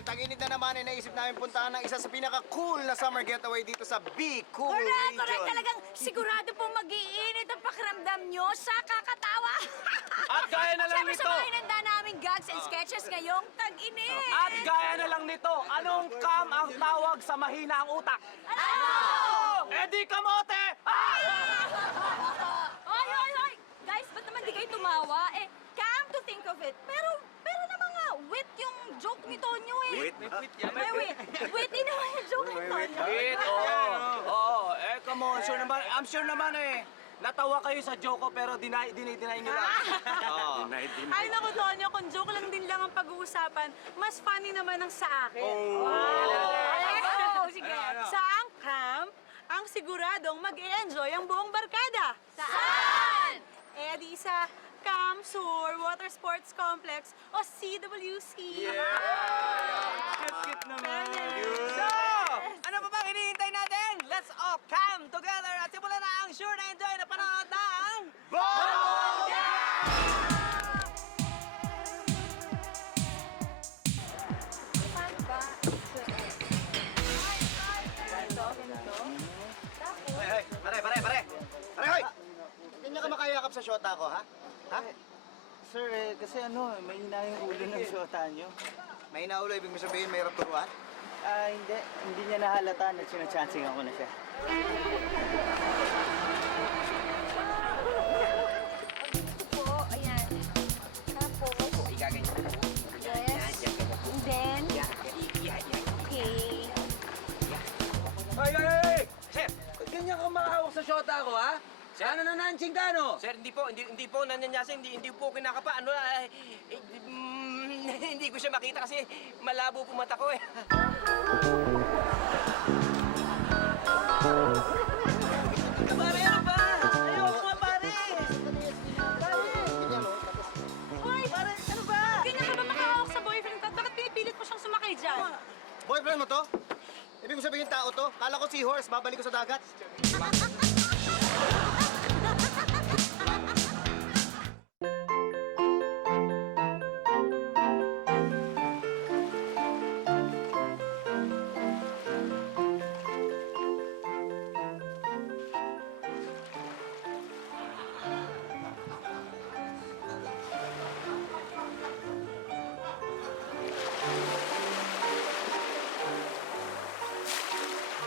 dahil tag-init na naman ay naisip namin puntahan ng isa sa pinaka-cool na summer getaway dito sa Be Cool Correct! Region. Talagang sigurado pong mag-iinit ang pakiramdam nyo sa kakatawa. At gaya na lang Siyempre nito. sa mga hinanda naming gags and sketches ngayong tag-init. At gaya na lang nito, anong cam ang tawag sa mahina ang utak? Ano? Eh di kamote! Ah! Hoy, hoy, hoy! Guys, ba't naman di kayo tumawa? Eh, come to think of it. Pero naman nga, wit yung joke ni Tonyo eh. Wait. May wit. Witty naman yung joke ni Tonyo. Wait, oo. Eh, come on, sure naman, I'm sure naman eh. Natawa kayo sa joke ko pero deny nyo lang. Oo. Ay naku, Tonyo, kung joke lang din lang ang pag-uusapan, mas funny naman ang sa akin. Sige. Sa ang camp, ang siguradong mag-e-enjoy ang buong barkada. Saan? Eh di sa Camp Sur Water Sports Complex o CWC. Cute naman. So, ano pa bang hinihintay natin? Let's all come together at simulan na ang sure na enjoy na panood ng... Hoy, pare, hoy! Ganyan ka makayakap sa shota ko, ha? Ha? Sir, kasi may hina yung ulo ng shota nyo. May naulo, ibig mo sabihin may turuan? Hindi. Hindi niya nahalata na sinachancing ako na siya. Po, ayan. Tapos, yes. And then, okay. Hey! Chef, ganyan ka makahawak sa shota ko, ha? Ano na nanching ka, no? Sir, hindi po nanyanyasin, hindi po kinakapa. Hindi ko siya makita kasi malabo po mata ko eh. Pare, ano ba? Ayaw ko nga, pare! Hoy, ano ba? Ganyan ka ba makahawak sa boyfriend ko? At bakit pinipilit mo siyang sumakay dyan? Boyfriend mo to? Ibig mo sabihin tao to? Kala ko seahorse, babalik ko sa dagat.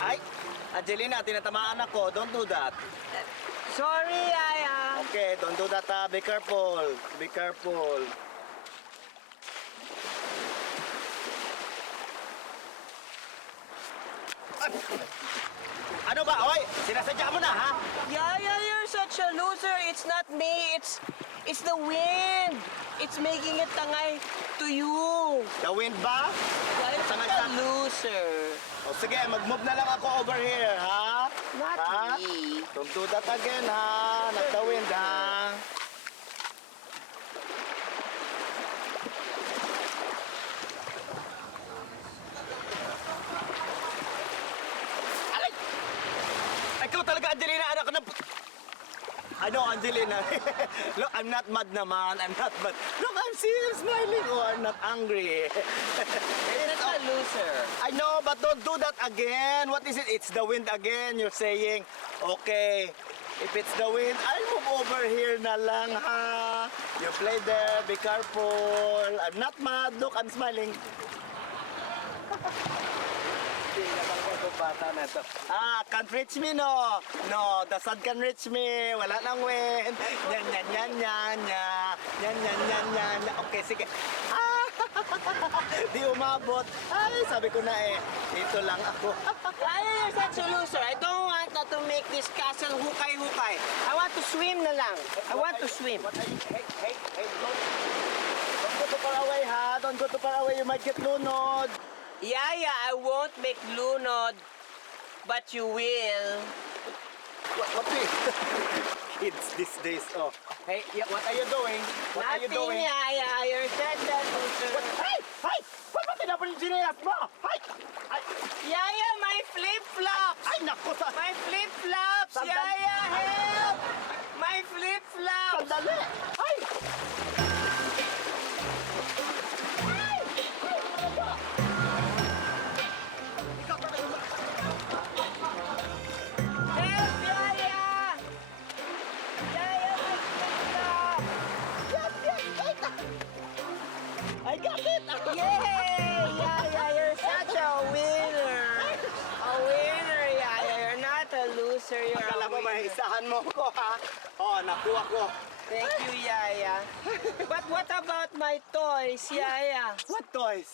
Ay, Angelina, tinatamaan ako. Don't do that. Sorry, Aya. Okay, don't do that. Be careful. Be careful. Ano ba? Oy, sinasadya mo na, ha? Yaya, you're such a loser. It's not me. It's the wind. It's making it tangay to you. The wind ba? You're Tangay such a sa- loser. O sige, mag-move na lang ako over here, ha? Not Ha? me. Don't do that again, ha? Not the wind, ha? Alay! Ikaw talaga, Angelina, anak ka na... Ano, Angelina? Look, I'm not mad naman. I'm not mad. Look, I'm still smiling. Oh, I'm not angry. You're such a loser. I know, but don't do that again. What is it? It's the wind again. You're saying, okay, if it's the wind, I'll move over here na lang, ha? You play there, be careful. I'm not mad. Look, I'm smiling. Hindi naman ko itong bata na to. Can't reach me, no? No, the sun can reach me. Wala nang wind. Yan, yan, yan, yan, yan. Yan, yan, yan, yan. Okay, sige. Di umabot. Ay, sabi ko na eh. Dito lang ako. Yaya, you're such a loser. I don't want to make this castle hukay-hukay. I want to swim na lang. I want to swim. Hey, don't go too far away, ha? Don't go too far away. You might get lunod. Yaya, I won't make lunod, but you will. What the? Kids these days, oh. Hey, yeah, what are you doing? What are you Nothing, doing? Yaya. You're such a loser. Hey! Hey! Ba't ba tinapon yung chinelas mo? Hey! Ay! Yaya, my flip-flops! Ay, naku! My flip-flops! Sandali. Yaya, help! My flip-flops! Sandali! Ay! Ay! Ay! Ano ba? I got it! Yay! Yaya, you're such a winner! A winner, Yaya. You're not a loser, you're Akala a mo, winner. maisahan mo ko, ha? Oh, nakuha ko. Thank you, Yaya. But what about my toys, Yaya? What toys?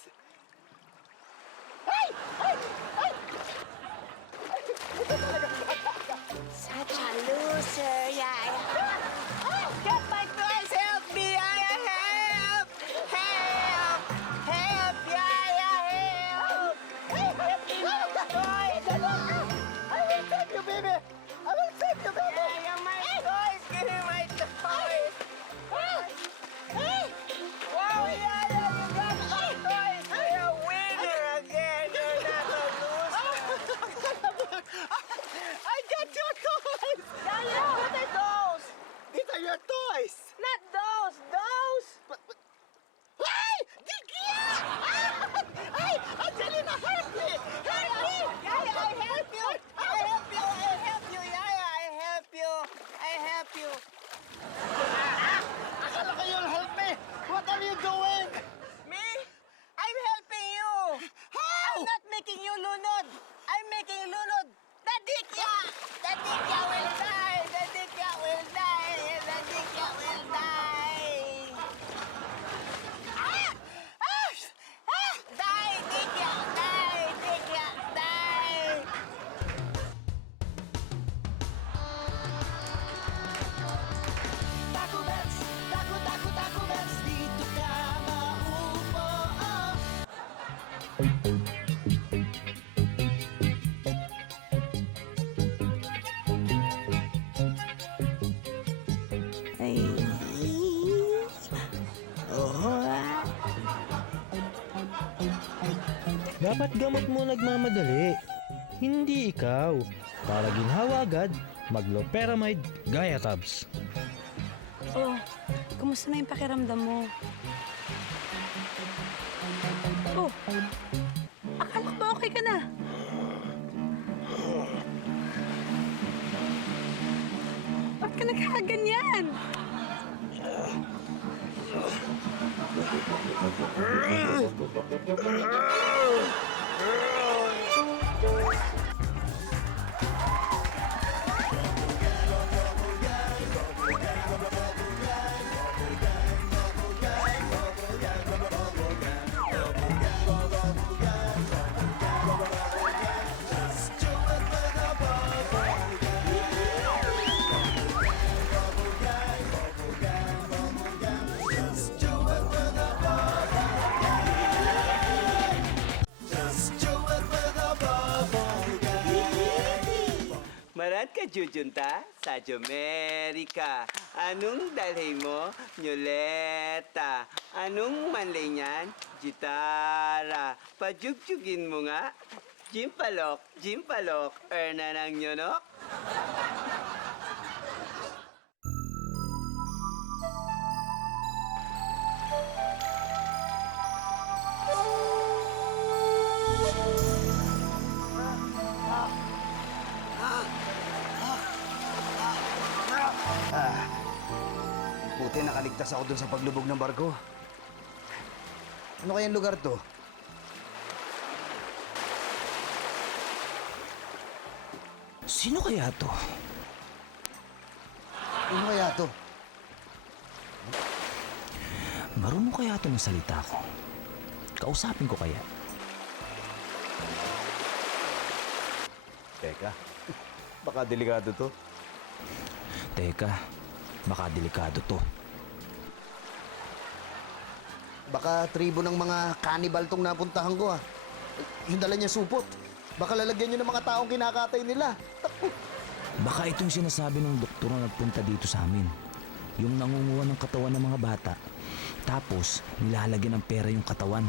Such a loser, Yaya. Get my toys! Help me, Yaya! Help! Help! Help, Yaya! Help! Get me my toys! I will save you, baby! I will save you, baby! Yaya, my toys! Give me my toys! Wow, Yaya, you got my toys! You're a winner again! You're not a loser! I got your toys! Yaya, what are those? These are your toys! Not those! Those! Hey! Dikia! Hey! Angelina, help me! Help me! Yaya, I help you! I help you! I help you, Yaya! I help you! I help you! Akala ko you'll help me! What are you doing? Me? I'm helping you! How? I'm not making you lunod! I'm making lunod! The Dikya! The Dikya will die! The Dikya will die! The Dikya will die! Ah! Ah! Ah! Die, Dikya! Die, Dikya! Die! Taco Bells! Taco, taco, taco Bells! Dito ka maupo! Dapat gamot mo nagmamadali. Hindi ikaw. Para ginhawa agad, magloperamide Gaya Tabs. Oh, kumusta na yung pakiramdam mo? Oh, akala ko ba okay ka na? Ba't ka nagkakaganyan? Marat ka, Jujunta, sa Amerika. Anong dalhin mo? Nyoleta. Anong manlay niyan? Gitara. Pajugjugin mo nga. Jimpalok, erna ng nyonok. Buti nakaligtas ako dun sa paglubog ng barko. Ano kayang lugar to? Sino kaya to? Ano kaya to? Marunong kaya to ng salita ko? Kausapin ko kaya? Teka, baka delikado to. Teka, baka delikado to. Baka tribo ng mga cannibal tong napuntahan ko ah. Yung dala niya supot. Baka lalagyan niyo ng mga taong kinakatay nila. Baka itong sinasabi ng doktor na nagpunta dito sa amin. Yung nangunguha ng katawan ng mga bata. Tapos, nilalagyan ng pera yung katawan.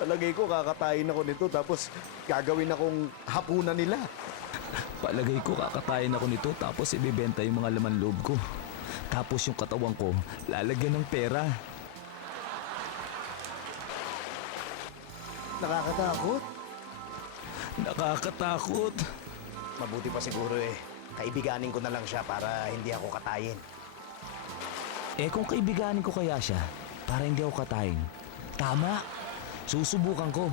Palagay ko kakatayin ako nito tapos gagawin akong hapunan nila. Palagay ko kakatayin ako nito tapos ibebenta yung mga laman loob ko. Tapos yung katawan ko, lalagyan ng pera. Nakakatakot. Nakakatakot. Mabuti pa siguro kaibiganin ko na lang siya para hindi ako katayin. Eh kung kaibiganin ko kaya siya, para hindi ako katayin. Tama! Susubukan ko.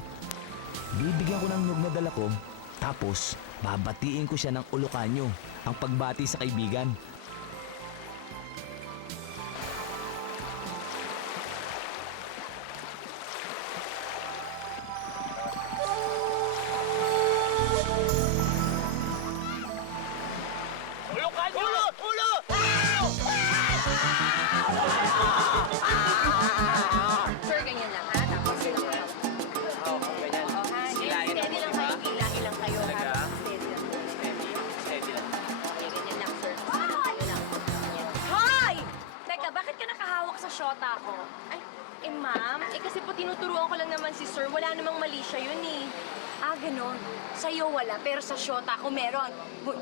Bibigyan ko ng nyug na dala ko, tapos babatiin ko siya ng ulokanyo, ang pagbati sa kaibigan. Sir, ganyan lang ha? Tapos ganyan. Oo, ganyan. Oh, ha? Silahin Steady ako, lang di ba? kayo. Ilahi lang kayo. ha? Talaga? Steady lang. Steady lang. Okay, ganyan lang, sir. Ganyan lang. Ganyan. Hoy! Teka, bakit ka nakahawak sa shota ko? Ay, ma'am, kasi po tinuturuan ko lang naman si sir. Wala namang mali siya yun eh. Ah, ganon. Sa'yo wala, pero sa shota ko meron. Hoy,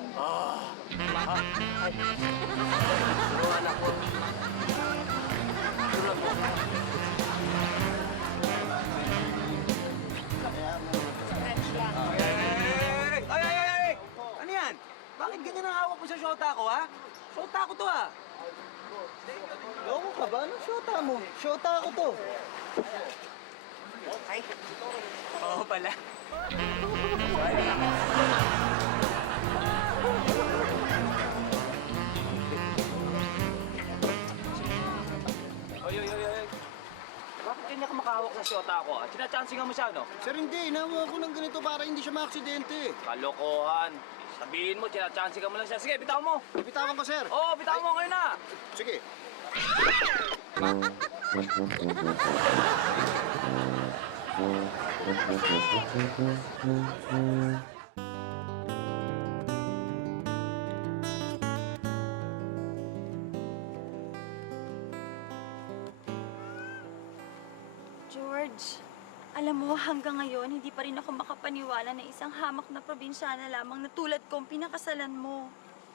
stretch lang. Ay! Ano yan? Bakit ganyan ang hawak mo sa shota ko, ha? Shota ko to, ha? Loko ka ba? Anong shota mo? Shota ako to. Ay. Oo pala. Oy. Bakit ganyan ka makahawak sa shota ko, ha? Sinachansingan mo siya, no? Sir, hindi. Inawa ko ng ganito para hindi siya maaksidente. Kalokohan. Sabihin mo, sinachansingan mo lang siya. Sige, bitawan mo. Ipitawan ko, sir. Oo, bitawan mo ngayon na. Sige. George, alam mo, hanggang ngayon, hindi pa rin ako makapaniwala na isang hamak na probinsyana lamang na tulad ko ang pinakasalan mo.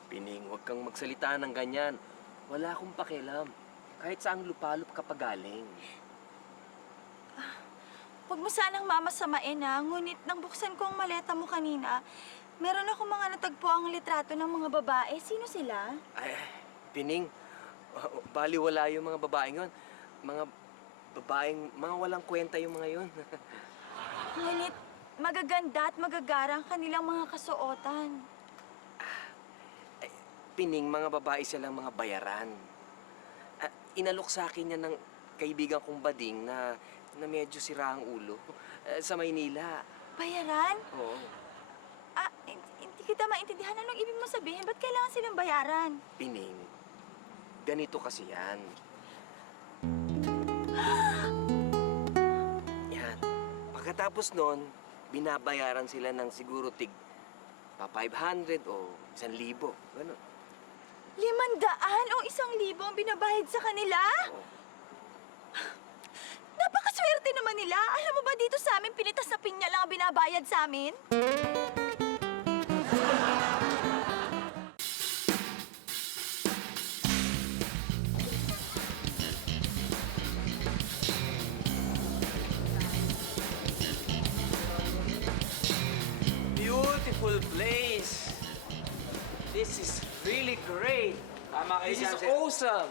Pining, huwag kang magsalita ng ganyan. Wala akong pakialam. Kahit saang lupalop ka pa galing. Huwag mo sanang mamasamain ha, ngunit nang buksan ko ang maleta mo kanina, meron ako mga natagpo ang litrato ng mga babae. Sino sila? Ay, Pining, baliwala yung mga babaeng yun. Mga babaeng, mga walang kwenta yung mga yun. Ngunit magaganda at magagara ang kanilang mga kasuotan. Pining, mga babae silang mga bayaran. Inalok sa akin yan ng kaibigan kong bading na medyo sira ang ulo sa Maynila. Bayaran? Oo. Ah, hindi kita maintindihan. Anong ibig mo sabihin? Ba't kailangan silang bayaran? Pining, ganito kasi yan. Yan. Pagkatapos nun, binabayaran sila ng siguro tig pa 500 o 1,000. Ganun. 500 o 1,000 ang binabayad sa kanila? Napakaswerte naman nila. Alam mo ba dito sa amin, pinitas na pinya lang ang binabayad sa amin? Beautiful place. This is really great. This is awesome.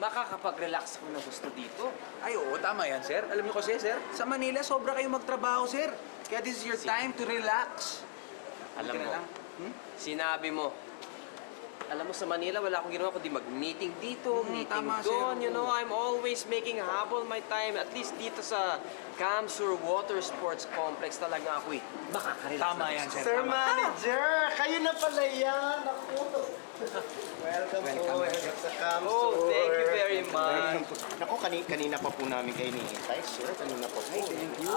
Makakapag-relax ako na gusto dito. Ay, oo, tama yan, sir. Alam niyo kasi, sir, sa Manila, sobra kayong magtrabaho, sir. Kaya this is your time to relax. Alam Buti na mo, lang. sinabi mo, alam mo, sa Manila, wala akong ginawa kundi mag-meeting dito, meeting tama, sir. doon. You know, I'm always making habol my time. At least dito sa Camsur Water Sports Complex talaga ako makakarelax. Tama na yan, gusto. sir. Sir Tama. Manager, kayo na pala yan. Ako. Welcome po. Welcome sa Camsur. Oh, thank you very much. Naku, kanina pa po namin kayo hinihintay, sir. Kanina pa po. Thank you.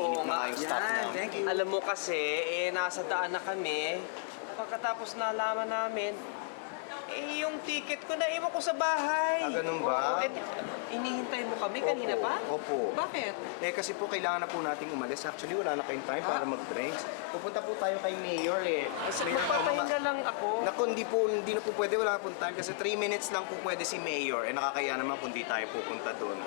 Oo nga. Yung staff Yan, namin. thank you. Alam mo kasi, nasa daan na kami. Pagkatapos nalaman namin, yung ticket ko naiwan ko sa bahay. Ah, ganun ba? Oo, inihintay mo kami kanina pa? Opo. Bakit? Eh kasi po kailangan na po nating umalis. Actually, wala na kayong time para mag-drinks. Pupunta po tayo kay Mayor eh. Kasi Mayor, magpapahinga lang ako. Naku, hindi na po pwede, wala pong time kasi 3 minutes lang po pwede si Mayor. Nakakaya naman kung di tayo pupunta doon.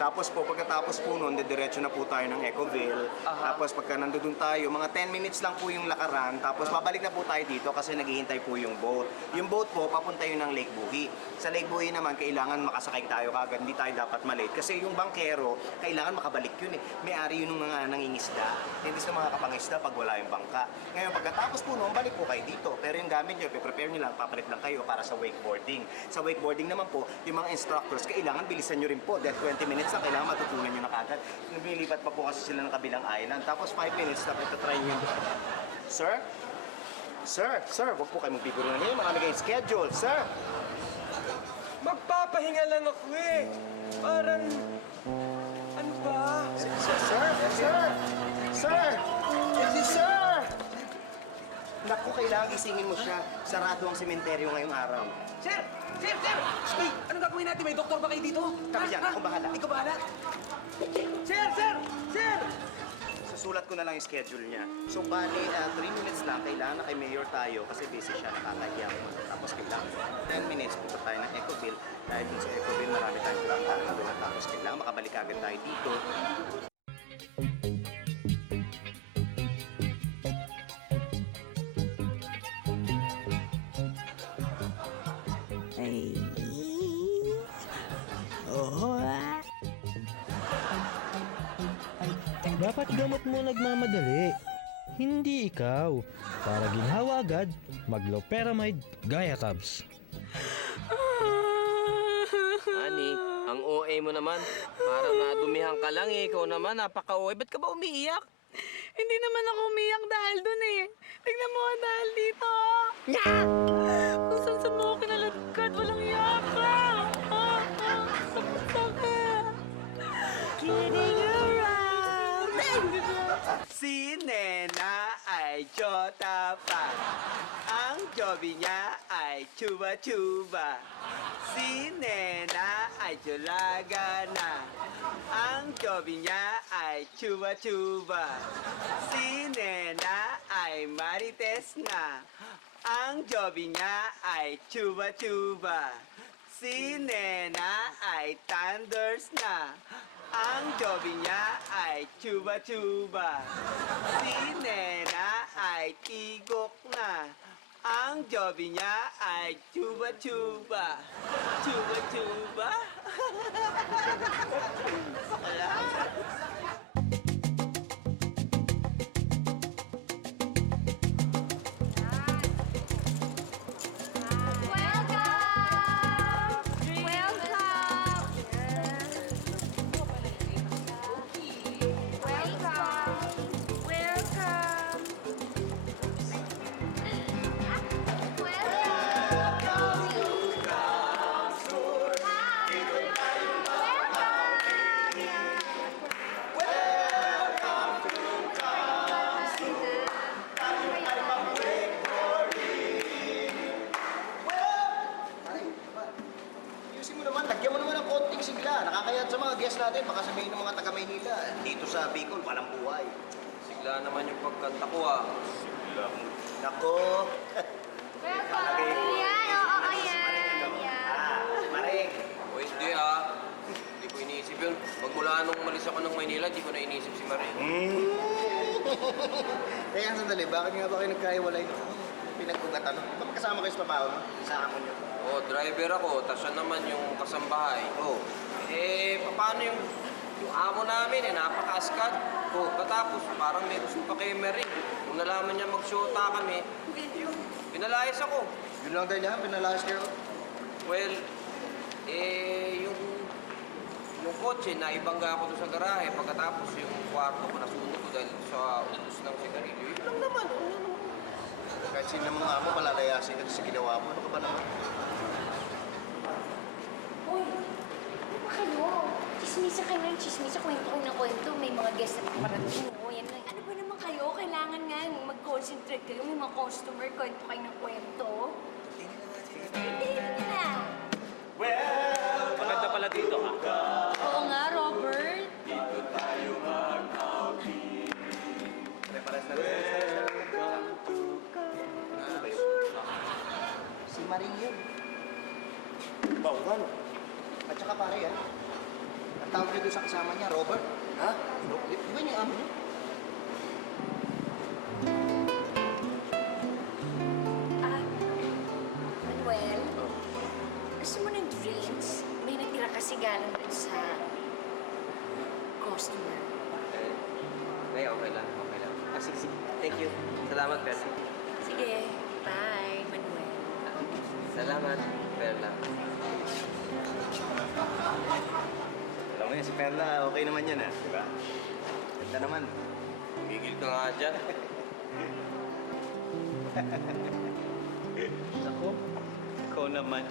Tapos po, pagkatapos po noon, diretso na po tayo ng Ecoville. Tapos pagka nandun tayo, mga 10 minutes lang po yung lakaran. Tapos babalik na po tayo dito kasi naghihintay po yung boat. Yung boat po, papunta yun ng Lake Buhi. Sa Lake Buhi naman, kailangan makasakay tayo kagad. Hindi tayo dapat malate. Kasi yung bangkero, kailangan makabalik yun eh. May-ari yun ng mga nangingisda. Hindi sila mga kapangisda pag wala yung bangka. Ngayon, pagkatapos po noon, balik po kayo dito. Pero yung gamit nyo, prepare nyo lang, papalit lang kayo para sa wakeboarding. Sa wakeboarding naman po, yung mga instructors, kailangan bilisan nyo rin po. Dahil 20 minutes lang, kailangan matutunan nyo na kagad. Lumilipat pa po kasi sila ng kabilang island. Tapos 5 minutes, tapos try nyo. Sir? Sir, wag po kayo magbibiro na ngayon. Marami kayong schedule. Sir! Magpapahinga lang ako eh. Parang... Ano ba? Sir! Naku, kailangan gisingin mo siya. Sarado ang sementeryo ngayong araw. Sir! Uy, anong gagawin natin? May doktor ba kayo dito? Kami dyan, ako bahala. Ikaw bahala? Sir! Susulat ko na lang yung schedule niya. So, bali, 3 minutes lang, kailangan na kay Mayor tayo kasi busy siya, nakakahiya ko. Tapos kailangan 10 minutes, punta tayo ng Ecoville. Dahil dun sa Ecoville, marami tayong pinagkakaroon. Tapos kailangan makabalik agad tayo dito. Dapat gamot mo nagmamadali. Hindi ikaw. Para ginhawa agad, magloperamide Gaya Tabs. Ani, ang OA mo naman. Parang nadumihan ka lang eh. Ikaw naman, napaka-OA. Ba't ka ba umiiyak? Hindi naman ako umiyak dahil dun eh. Tignan mo dahil dito. Kung saan sa mo kinaladkad, walang yaka. Sakit. Kidding around. Si Nena ay Jota pa. Ang jobi niya ay Chuba Chuba. Si Nena ay Julaga na. Ang jobi niya ay Chuba Chuba. Si Nena ay Marites na. Ang jobi niya ay Chuba Chuba. Si Nena ay Thunders na. Ang jobi niya ay Chuba Chuba. Si Nena ay Tigok na. Ang jobi niya ay Chuba Chuba. Chuba Chuba? Ayusin mo naman, lagyan mo naman ng konting sigla. Nakakayat sa mga guests natin. Baka sabihin ng mga taga-Maynila, dito sa Bicol, walang buhay. Sigla naman yung pagkanta ko ah. Nako. Yan, oo, yan. Maring. O hindi ah. Hindi ko iniisip yun. Magmula nung umalis ako ng Maynila, hindi ko na iniisip si Marie. Teka, sandali. Bakit nga ba kayo nagkahiwalay? Pinagkugatan. Di ba magkasama kayo sa trabaho, no? Isama mo niyo. Oo, driver ako. Tapos siya naman yung kasambahay. Oh. Eh, paano yung amo namin eh, napaka-askad. Oh, katapos, parang may gusto pa kay Marie. Nung nalaman niya mag-shota kami, yun, pinalayas ako. Yun lang dahil yan, pinalayas kayo. Well, yung kotse, naibangga ako doon sa garahe. Pagkatapos, yung kwarto ko, nasunog ko dahil sa ubus ng sigarilyo. Yun lang naman. Kahit sino mga amo, malalayasin ka sa ginawa mo. Ano ka ba naman? Uy, ano ba kayo? Chismisa kayo ng chismisa, kwento ko ng kwento. May mga guests na parating. O, yan lang. Ano ba naman kayo? Kailangan nga mag-concentrate kayo. May mga customer, kwento kayo ng kwento. Hindi na. Maganda pala dito ha. Oo nga, Robert. Maring yun. Bawal. At saka pare, ha? Ang tawag niyo doon sa kasama niya, Robert. Ha? Di ba yung amo niyo? Manuel, gusto mo ng drinks? May natira kasi galang dun sa customer. May okay lang, okay lang. Sige, sige. Thank you. Salamat, Perla. Sige, bye, Manuel. Salamat, Perla. Alam mo yun, si Perla, okay naman yan, ha? Di ba? Ganda naman. Gigil ka nga dyan. Ako, ikaw naman.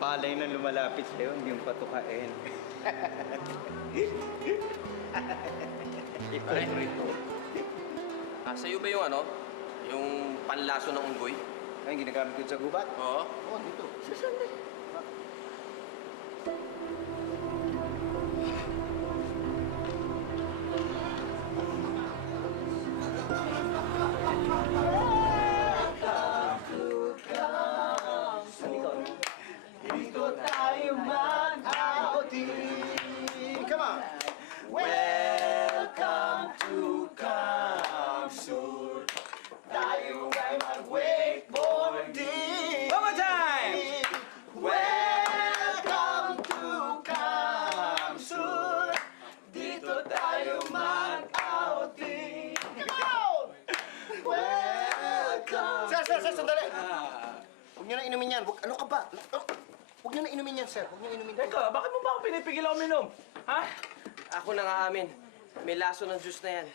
Palay na lumalapit sa'yo, hindi mo patukain. Ito rito. Sa'yo ba yung ano? Yung panlaso ng unggoy? Ay, ginagamit ko sa gubat. Oo. Oo, dito. Dito tayo mag-outing. Come on. Welcome to Kamsur. Tayo ay mag-wakeboarding. One more time! Welcome to Kamsur. Dito tayo mag-outing. Come on! Welcome. Sir, sandali. Huwag niyo na inumin yan. Ano ka ba? Huwag niyo na inumin yan, sir. Huwag niyo inumin yan. Teka, bakit mo ba ako pinipigil ako minom? Ha? Ako na nga amin. May laso ng juice na yan.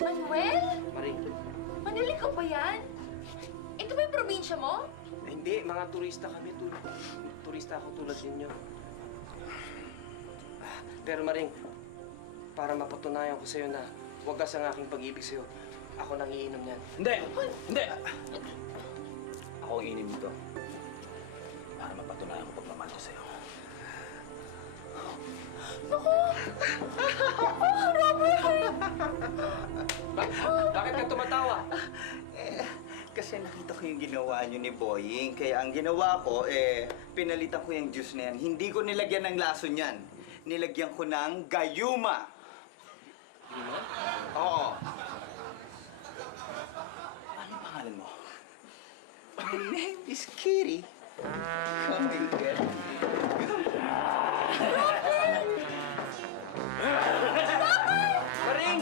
Manuel? Maring. Manila ka ba yan? Ito ba yung probinsya mo? Hindi, mga turista kami. Turista ako tulad ninyo. Pero Maring, para mapatunayan ko sa'yo na wagas ang aking pag-ibig sa'yo, ako nang iinom yan. Hindi! Hindi! Ako ang inim nito. Para mapatunayan ko pagmamahal ko sa'yo. Bakit ka tumatawa? Kasi nakita ko yung ginawa niyo ni Boying. Kaya ang ginawa ko, pinalitan ko yung juice na yan. Hindi ko nilagyan ng laso niyan. Nilagyan ko ng gayuma. Oo. Ano pangalan mo? My name is Kitty. Come and get me. Maring!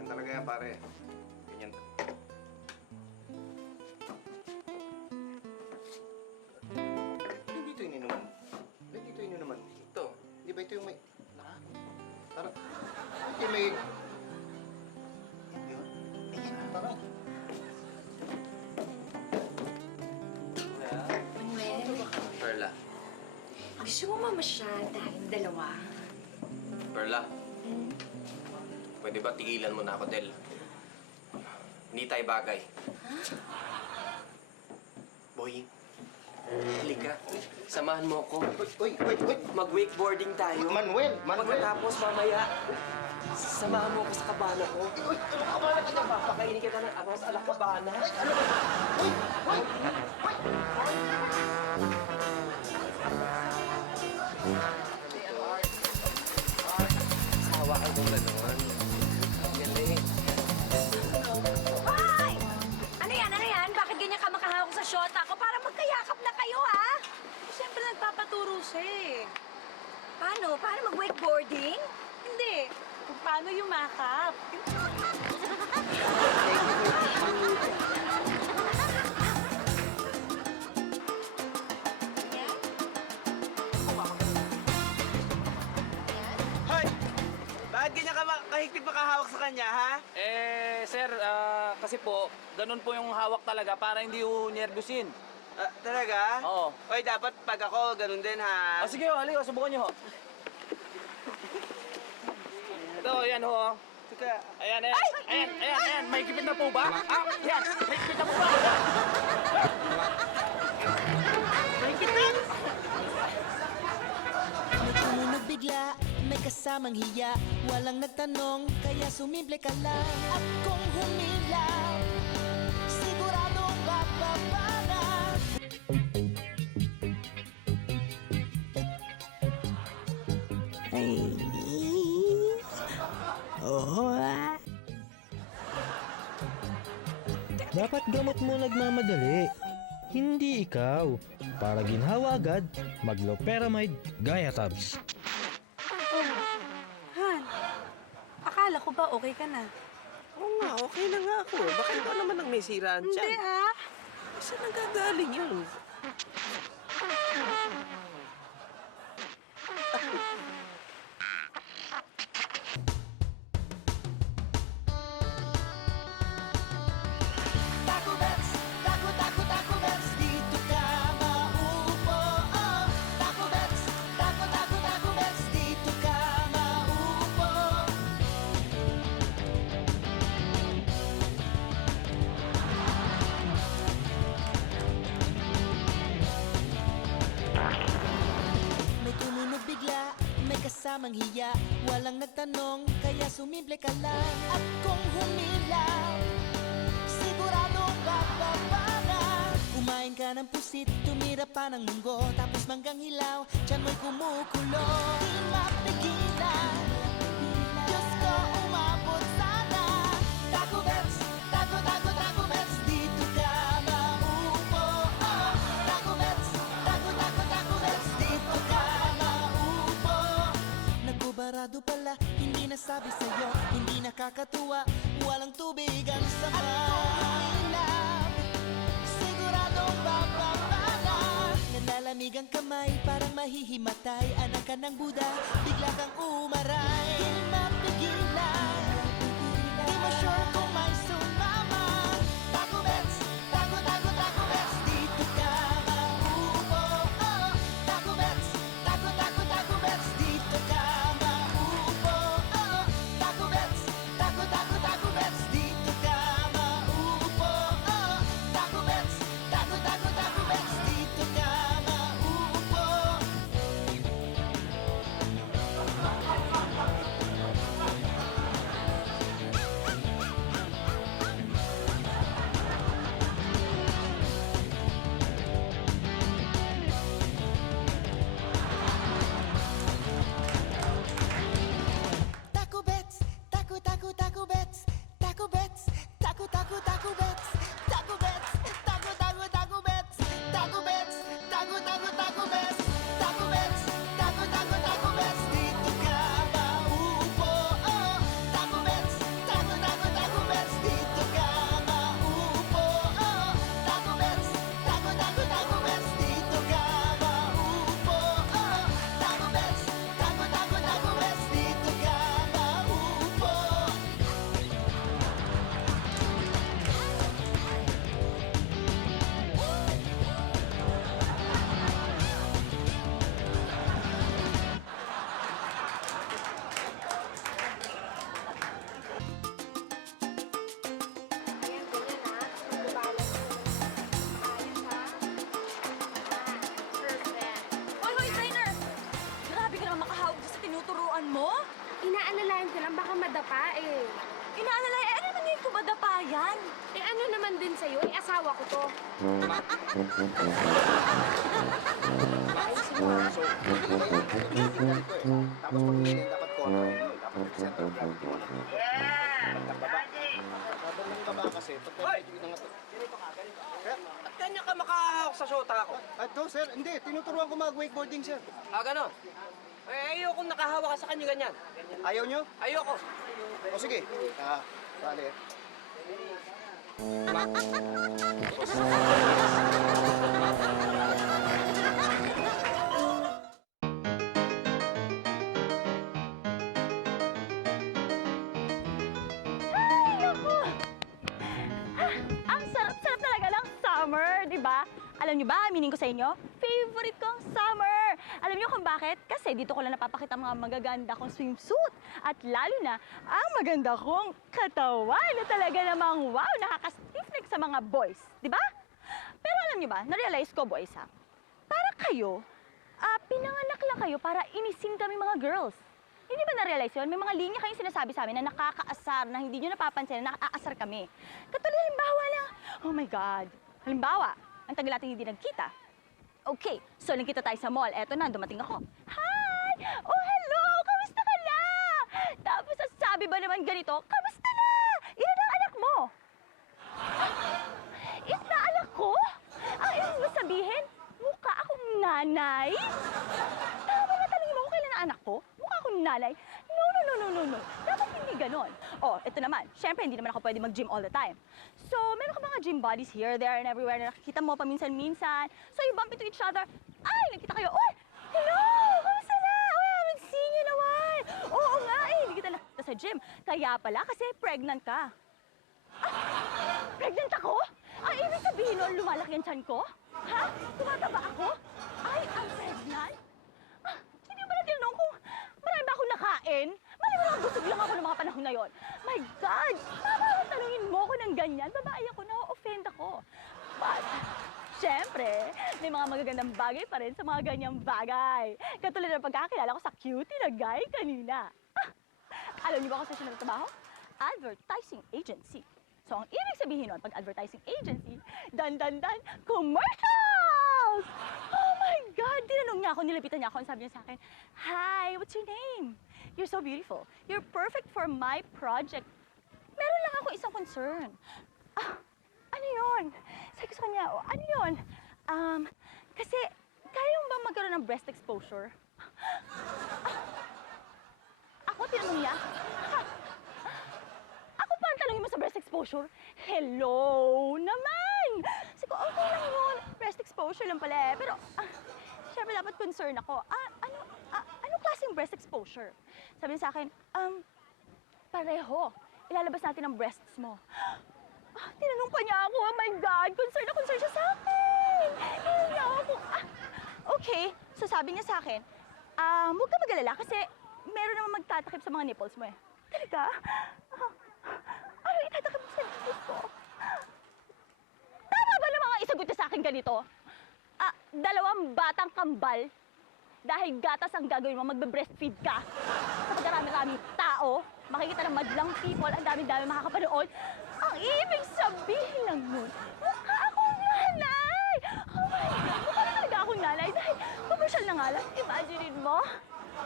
Yan talaga yan, pare. Ganyan. Ano dito ininuman? Ano dito ininuman? Ito. Di ba ito yung may... Parang... Ito yung may... Ayan, parang... Manuel, Perla. gusto mo mamasyal tayong dalawa? Perla. Pwede ba tigilan mo na ako, Del? Hindi tayo bagay. Boy, halika. Samahan mo ako. Uy! Mag-wakeboarding tayo. Manuel! Pagkatapos mamaya, samahan mo ako sa kabana ko. Uy! Ano ka ba? Papakainin kita ng arroz ala kabana. Hawakan mo na naman. Galing. Hoy! Ano yan? Ano yan? Bakit ganyan ka makahawak sa shota ko? Para magkayakap na kayo, ha? Siyempre nagpapaturo siya eh. Paano? Paano mag-wakeboarding? Hindi. Kung paano yumakap. Hoy! Bakit ganyan ka kahigpit makahawak sa kanya, ha? Sir, kasi po, ganun po yung hawak talaga para hindi ho nervyusin. Talaga? Oo. Oy, dapat pag ako, ganun din, ha? Sige ho, halika, subukan niyo ho. Ito, yan ho. Teka. Ayan. May gipit na po ba? Yan, may gipit na po ba? Tumunog bigla may kasamang hiya. Walang nagtanong, kaya sumimple ka lang. At kung humilaw, sigurado bababa na. Ay. Oh. Dapat gamot mo nagmamadali. Hindi ikaw. Para ginhawa agad, magloperamide Gaya Tabs. Han, akala ko ba okay ka na? Oo nga, okay na nga ako. Bakit ikaw naman ang may siraan Hindi dyan? ah. Saan nagagaling yun? Taco Bells, Taco Bells, dito ka maupo. Taco Bells, Taco Bells, dito ka maupo. May tumunog bigla, may kasamang hiya. Walang nagtanong, kaya sumimple ka lang. At kung humilaw, sigurado bababa na. Kumain ka ng pusit, tumira pa ng munggo. Tapos manggang hilaw, tiyan mo'y kumukulo. Di mapigilan, Diyos ko umabot sana. Taco Bells, Taco Bells, dito ka maupo. Taco Bells, Taco Bells, dito ka maupo. Nagbubarado pala, hindi nasabi sa'yo. Hindi nakakatuwa, walang tubig ang sama. Siguradong bababa na. Nalalamig ang kamay, parang mahihimatay. Anak ka ng Buda, bigla kang umaray. Di mapigilan, di mo sure kung may sumama. Taco Bells, Taco Bells, dito ka maupo. Taco Bells, Taco Bells, dito ka maupo. Taco Bells, Taco Bells, dito ka maupo. Taco Bells, Taco Bells, dito ka maupo. Taco Bets, Taco Bets, Taco Bets, Taco Bets, Taco Bets, Taco Bets, Taco Bets, Taco Bets, Taco Bets, Taco Bets, Taco Bets, dito ka maupo. Taco Bets, Taco Bets, dito ka maupo. Taco Bets, Taco Bets, dito ka maupo. Taco Bets, Taco Bets, dito ka maupo. Hoy, hoy, trainer! Grabe ka naman makahawag sa tinuturuan mo. Inaalalayan ko lang, baka madapa eh. Inaalala, ano naman yung kumadapa yan? Eh ano naman din sa'yo, eh asawa ko to. Ayusin mo ha. So, ganito eh. Tapos pag hindi dapat kontra yun. Dapat yung center of gravity mo. Pagbaba. Habang ng baba kasi, pag yung nga to. Ganito ka, ganito. At kanya ka makahawak sa shota ko. Ito sir, hindi. Tinuturuan ko mag-wakeboarding sir. Ah, ganon. Eh, ayokong nakahawak ka sa kanya ganyan. Ayaw nyo? Ayoko. O sige. Bale. Ang sarap-sarap talaga ng summer, di ba? Alam niyo ba, aminin ko sa inyo, favorite ko ang summer. Alam niyo kung bakit? Kasi dito ko lang napapakita ang mga magaganda kong swimsuit. At lalo na, ang maganda kong katawan na talaga namang wow, nakaka-stiff neck sa mga boys. Di ba? Pero alam niyo ba, na-realize ko, boys para kayo, pinanganak lang kayo para inisin kami mga girls. Hindi ba na-realize yun? May mga linya kayong sinasabi sa amin na nakakaasar, na hindi nyo napapansin na nakakaasar kami. Katulad halimbawa lang, oh my God. Halimbawa, ang tagal natin hindi nagkita. Okay, so nagkita tayo sa mall. Eto na, dumating ako. Hi! Oh, hello! Kamusta ka na? Tapos sabi ba naman ganito, kamusta na? Ilan ang anak mo? Isa anak ko? Ang ibig mo sabihin, mukha akong nanay? Tama na tanongin mo kung kailan ang anak ko? Mukha akong nanay? No. Dapat hindi ganon. Oh, ito naman. Siyempre, hindi naman ako pwede mag-gym all the time. So, meron ka mga gym buddies here, there, and everywhere na nakikita mo paminsan-minsan. So, you bump into each other. Ay, nagkita kayo. Uy! Hello! Kamusta na? Uy, I haven't seen you in a while. Oo nga eh, hindi kita nakita sa gym. Kaya pala, kasi pregnant ka. Ah, pregnant ako? Ang ibig sabihin nun, lumalaki ang tiyan ko? Ha? Tumataba ako? Ay, I'm pregnant? Ah, hindi mo na tinanong kung marami ba akong nakain? Marami lang busog lang ako ng mga panahon na yon. My God! Tama tanungin mo ko ng ganyan. Babae ako, na-offend ako. But, syempre, may mga magagandang bagay pa rin sa mga ganyang bagay. Katulad ng pagkakakilala ko sa cutie na guy kanina. Ah, alam niyo ba kung saan siya nagtatrabaho? Advertising agency. So, ang ibig sabihin nun, pag advertising agency, dan, commercials! Oh my God! Tinanong niya ako, nilapitan niya ako, and sabi niya sa akin, hi, what's your name? You're so beautiful. You're perfect for my project. Meron lang ako isang concern. Ah, ano yun? Sabi ko sa kanya, oh, ano yun? Kasi, kaya mo ba magkaroon ng breast exposure? Ako, tinanong niya. Ha? Ako pa ang tanongin mo sa breast exposure? Hello naman! Sabi ko, okay lang yun. Breast exposure lang pala eh. Pero, syempre dapat concern ako. Anong klaseng breast exposure? Sabi niya sa akin, pareho. Ilalabas natin ang breasts mo. Tinanong pa niya ako, oh my God, concern na concern siya sa akin. Tinanong niya ako, okay. So sabi niya sa akin, huwag ka mag-alala kasi meron naman magtatakip sa mga nipples mo eh. Talaga? Ano itatakip mo sa nipples ko? Tama ba na mga isagot niya sa akin ganito? 2 batang kambal. Dahil gatas ang gagawin mo, magbe-breastfeed ka. Sa pagkarami-raming tao, makikita ng madlang people, ang dami-dami makakapanood. Ang ibig sabihin lang nun, mukha akong nanay! Oh my God, mukha na talaga akong nanay dahil commercial na nga lang. Imagine mo,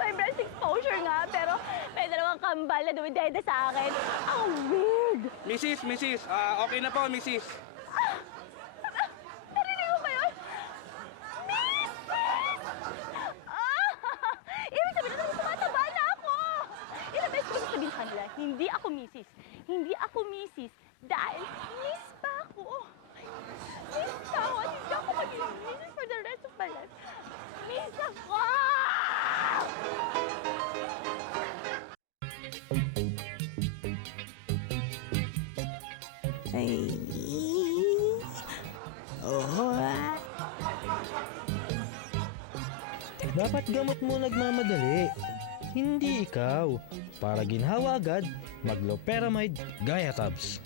may breast exposure nga, pero may 2 kambal na dumideda sa akin. Ang weird! Mrs., okay na po, Mrs. Narinig mo ba yun? Ibig sabihin na tumataba na ako! Ilang beses ko sabihin sa kanila, hindi ako misis. Hindi ako misis dahil miss pa ako. Miss pa ako at hindi ako maging misis for the rest of my life. Miss ako! Ay. Oh. Dapat gamot mo nagmamadali. Hindi ikaw. Para ginhawa agad, magloperamide Gaya Tabs.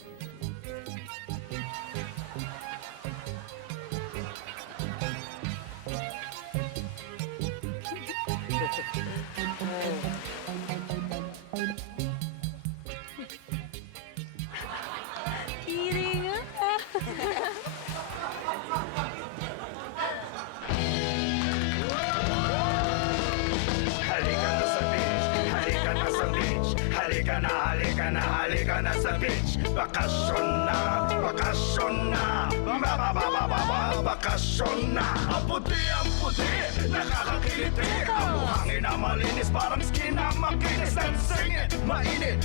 Kiring. Halika na sa beach, halika na sa beach, halika na sa beach. Bakasyon na, bakasyon na. Ang puti, nakakakiliti. Ang buhangin na malinis, parang skin na makinis. Let's sing it, mainit,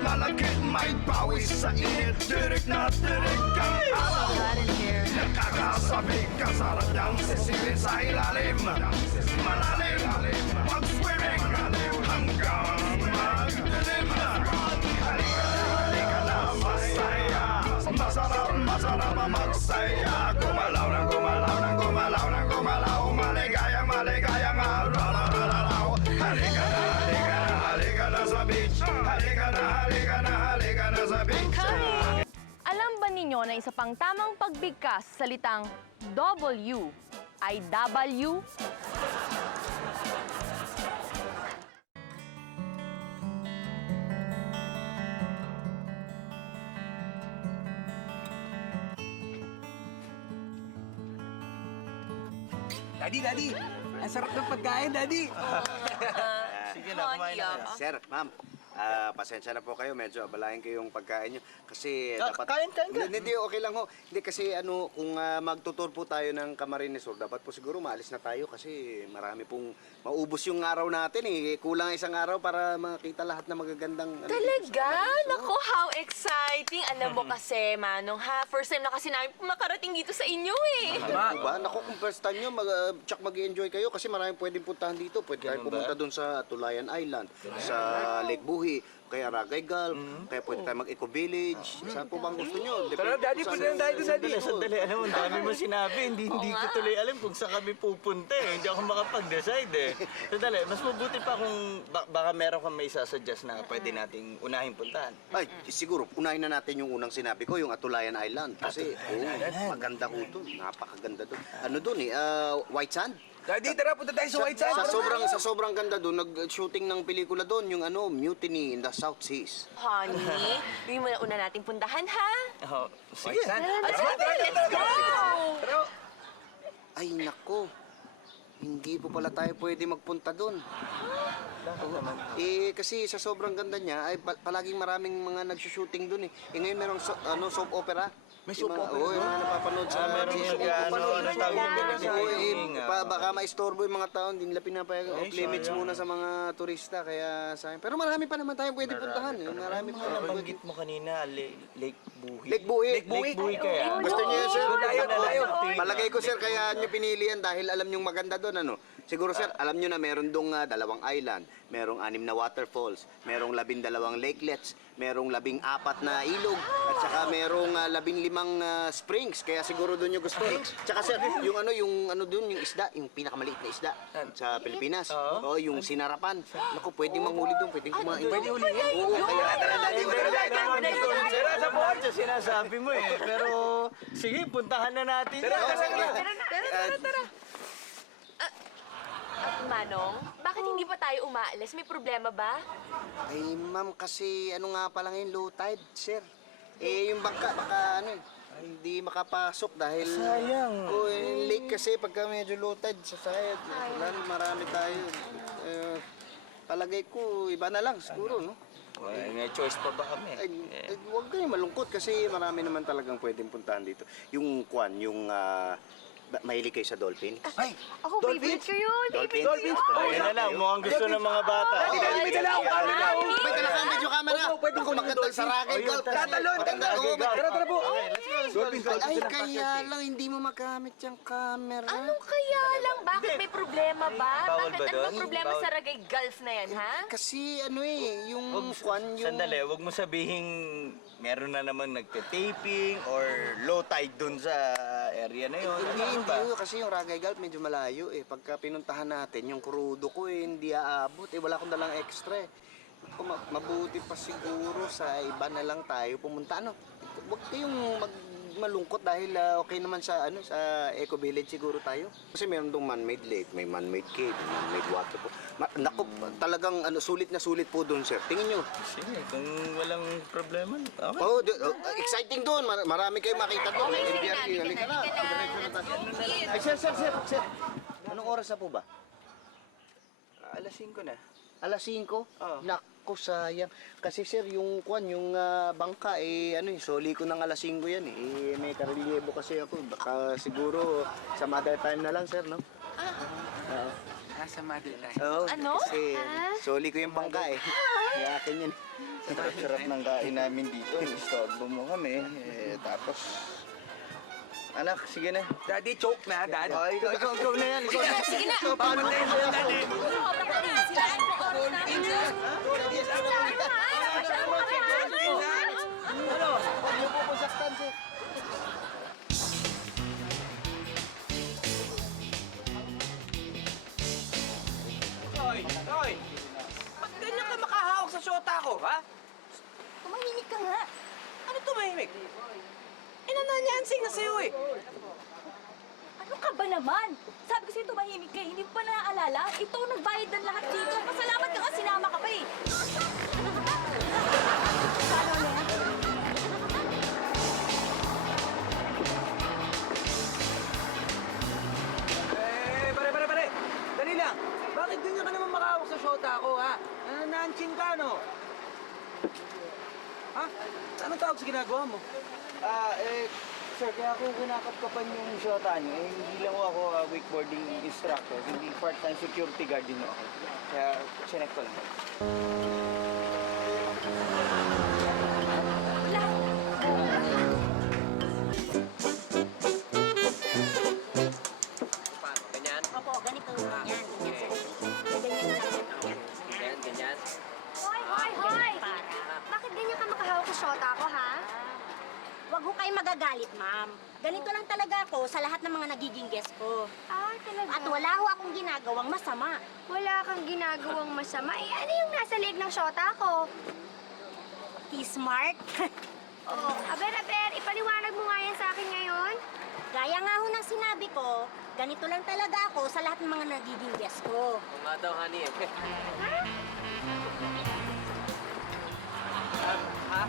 malagkit, may pawis sa init. Tirik na tirik ang araw. Nakakasabik, kasarap niyang sisilin sa ilalim. Malalim, mag-swimming hanggang magdilim. Halika na, masaya. Masarap ang magsaya. Gumalaw, maligayang araw. Halika na sa beach. Halika na sa beach. Alam ba ninyo na isa pang tamang pagbigkas sa salitang W ay W? Daddy! Ang sarap ng pagkain, Daddy! Sige na, kumain na kayo. Sir, ma'am, pasensya na po kayo. Medyo abalahin kayo yung pagkain nyo. Kasi dapat... Kain ka. Hindi, okay lang ho. Hindi kasi kung magtutur po tayo ng Camarines Sur, dapat po siguro maalis na tayo kasi marami pong maubos yung araw natin eh. Kulang isang araw para makita lahat na magagandang... Talaga? Naku, how exciting! Alam mo kasi, Manong, ha? First time na kasi namin makarating dito sa inyo, eh. Ano ba? Naku, kung first time nyo, mag-enjoy kayo kasi maraming pwedeng puntahan dito. Pwede tayo pumunta doon sa Tulayan Island, sa Lake Buhi, kaya Ragay Gulf, kaya pwede tayo mag-Eco Village. Saan po bang gusto nyo? Pero Daddy, pwede lang tayo doon, Daddy. Sandali, alam mo, ang dami mo sinabi. Hindi ko tuloy alam kung saan kami pupunta eh. Hindi ako makapag-decide eh. Sandali, mas mabuti pa kung baka meron kang may sasuggest na pwede nating unahin puntahan. Ay, siguro, unahin na natin yung unang sinabi ko, yung Atulayan Island. Kasi, maganda ko doon. Napakaganda doon. Ano doon eh, white sand? Daddy, tara, punta tayo sa White Sand. Sa sobrang ganda doon, nag-shooting ng pelikula doon, yung Mutiny in the South Seas. Honey, yun muna una nating puntahan, ha? Oh, sige. Let's go! Ay, nako. Hindi po pala tayo pwede magpunta doon. Kasi sa sobrang ganda niya, ay palaging maraming mga nagsushooting doon eh. Ngayon merong soap opera. May soap opera? Oo, yung mga napapanood sa meron anong tawag yung baka maistorbo yung mga tao, hindi nila pinapayagan. Off limits muna sa mga turista, kaya sayang. Pero marami pa naman tayong pwede puntahan. Marami pa naman. Nabanggit mo kanina, Lake Buhi. Lake Buhi. Lake Buhi kaya. Gusto niyo yun, sir? Tayo. Palagay ko, sir, kaya niyo pinili yan dahil alam niyong maganda doon, ano? Siguro, sir, alam niyo na meron dong 2 island, merong 6 na waterfalls, merong 12 lakelets, merong 14 na ilog, at saka merong 15 springs. Kaya siguro doon niyo gusto. Tsaka, sir, yung doon, yung isda, yung pinakamaliit na isda sa Pilipinas. Oo, yung sinarapan. Naku, pwedeng manghuli doon, pwedeng kumain. Pwede huli yan? Oo, kaya Sa buwan siya sinasabi mo eh. Pero sige, puntahan na natin. Tara. Manong, bakit hindi pa tayo umaalis? May problema ba? Ay, ma'am, kasi nga pala ngayon, low tide, sir. Yung bangka, baka hindi makapasok dahil... Sayang. Yung lake kasi pagka medyo low tide, sasayad. Marami tayo. Palagay ko, iba na lang siguro, no? May choice pa ba kami? Huwag kayong malungkot kasi marami naman talagang pwedeng puntahan dito. Yung mahilig kayo sa dolphin? Ay, Ako, favorite ko yun. Dolphin? Ayun na lang, mukhang gusto ng mga bata. may dala akong camera. May dala kang video camera. Pwede ko maganda sa Ragay Gulf. Tatalon. Maganda. Tara po. Ay, kaya lang hindi mo magamit yung camera. Anong kaya lang? Bakit may problema ba? Bawal Bakit ba ano doon? bang problema sa Ragay Gulf na yan, ha? Kasi yung Sandali, wag mo sabihin meron na naman nagte-taping or low tide dun sa area na yun. Hindi kasi yung Ragay Gulf medyo malayo eh. Pagka pinuntahan natin, yung krudo ko hindi aabot eh. Wala akong dalang extra eh. Mabuti pa siguro sa iba na lang tayo pumunta. Huwag kayong malungkot dahil okay naman sa sa Eco Village siguro tayo. Kasi meron dong man-made lake, may man-made cave, man-made waterfall. Naku, talagang sulit na sulit po doon, sir. Tingin nyo. Sige, kung walang problema, okay. Oh, exciting doon. Marami kayong makita doon. Halika na. Ay, sir. Anong oras na po ba? Alas 5 na. Alas 5? Naku, sayang. Kasi sir, yung bangka, soli ko ng alas 5 yan eh. May karelyebo kasi ako. Baka siguro sa mother time na lang, sir, no? Sa mother time. Oo, Ano? kasi soli ko yung bangka eh. Kaya akin yan. Sarap ng kain namin dito. Istorbo mo kami. Tapos, anak, sige na. Daddy, choke na, Dad. Ay, ikaw na yan. Sige na. Paano na yan, Daddy? Sobra ka rin. Siraan ko oras namin. Ano? Huwag niyo po masaktan, sir. Hoy! Ba't ganyan ka makahawak sa syota ko, ha? Tumahimik ka nga. Ano tumahimik? Nananyansing na sa'yo eh. Ano ka ba naman? Sabi ko sa'yo tumahimik ka. Hindi mo pa naaalala? Ito, nagbayad ng lahat dito. Pasalamat ka nga, sinama ka pa eh. Ha? Anong tawag sa ginagawa mo? Sir, kaya ako kinakapkapan yung shota niyo. Hindi lang ako wakeboarding instructor, hindi part-time security guard din ako. Kaya, chinek ko lang. Paano? Ganyan? Opo, ganito. Yan, ganyan. Ganyan, ganyan. Hoy, hoy, hoy! Bakit ganyan ka makahawak sa shota ko, ha? Huwag ho kayo magagalit, ma'am. Ganito lang talaga ako sa lahat ng mga nagiging guest ko. Ah, talaga? At wala ho akong ginagawang masama. Wala kang ginagawang masama. Eh, ano yung nasa leeg ng shota ko? T-smart. Oh, aber, ipaliwanag mo nga yan sa akin ngayon. Gaya nga ho ng sinabi ko, ganito lang talaga ako sa lahat ng mga nagiging guest ko. Oo nga daw, honey eh. Ha?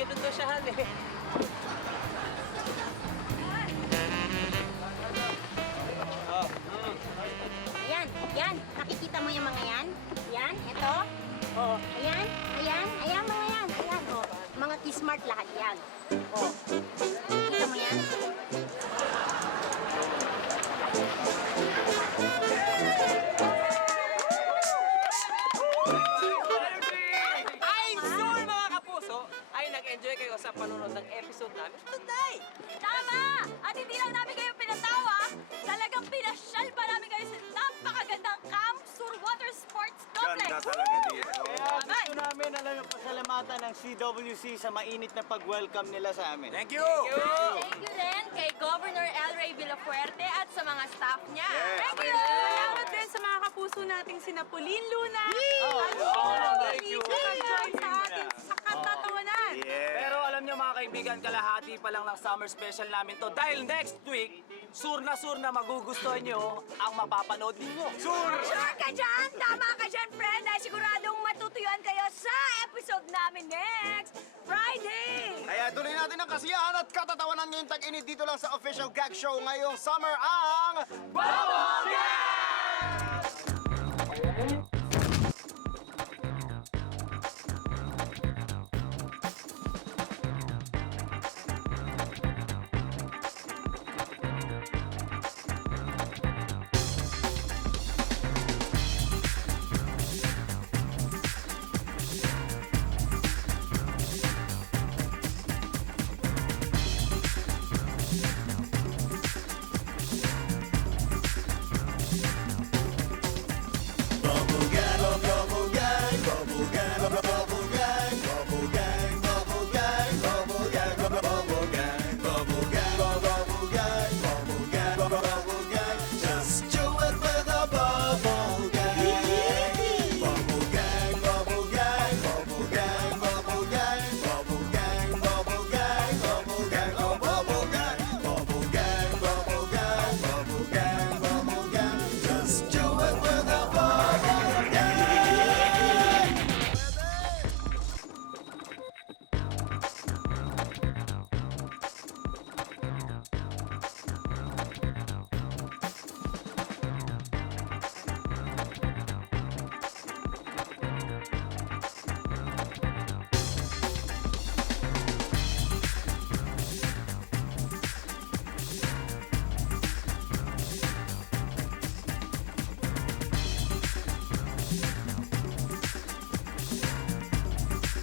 Ganun daw siya, honey. Ayan, yan. Nakikita mo yung mga yan? Yan, ito. Oh, ayan, ayan, ayan mga yan. Ayan, oh. Mga T-smart lahat yan. Oh. Nakikita mo yan? I'm sure mga kapuso ay nag-enjoy kayo sa panonood ng episode namin today. Tama! At hindi lang namin kayo pinatawa, talagang pinasyal pa namin kayo sa napakagandang Camp Sur Water Sports Complex. Ganda talaga dito. Amen! Gusto namin alam yung pasalamatan ng CWC sa mainit na pag-welcome nila sa amin. Thank you! Thank you din kay Governor El Rey Villafuerte at sa mga staff niya. Yes. Thank you! Salamat din sa mga kapuso nating sina Pauline Luna at thank you. nag-join sa atin sa katatawanan. Yeah. Pero alam nyo mga kaibigan, kalahati pa lang ng summer special namin to. Dahil next week, sure na magugustuhan nyo ang mapapanood ninyo. Sure ka dyan! Tama ka dyan, friend! Dahil siguradong matutuyuan kayo sa episode namin next Friday! Kaya tuloy natin ang kasiyahan at katatawanan ngayong tag-init dito lang sa official gag show ngayong summer ang... Bawang Gang!